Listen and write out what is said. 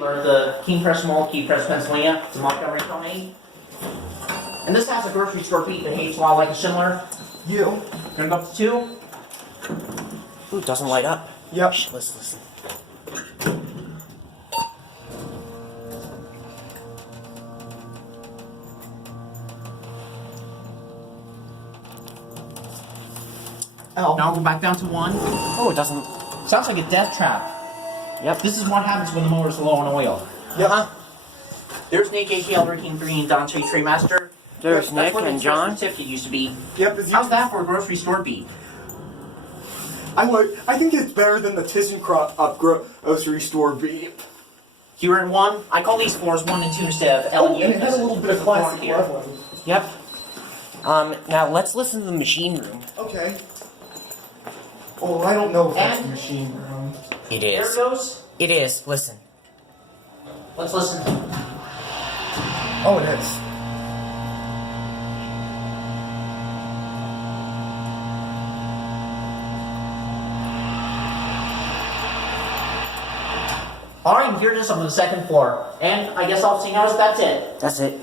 Or the King Press Mall, Key Press, Pennsylvania. It's a Montgomery Kone. And this has a grocery store beat that behaves a lot like a similar. You. Gonna go up to 2. Ooh, doesn't light up. Yep. Shh, let's listen. L. Now go back down to 1. Oh, it doesn't. Sounds like a death trap. Yep. This is what happens when the mower is low on oil. Yep. There's Nick, ATL, King 3, and Dante, Traymaster. There's That's Nick where the and express John. certificate used to be. Yep. How's that for a grocery store beat? I think it's better than the ThyssenKrupp grocery store beep. You were in 1. I call these 4s 1 and 2 instead of L and U. And it has a little bit of classic here. leveling. Yep. Now let's listen to the machine room. Okay. Oh, I don't know if that's And- the machine room. It There it is. goes. It is. Listen. Let's listen. Oh, it is. Alright, here it is on the 2nd floor. And I guess I'll see now that's it. That's it.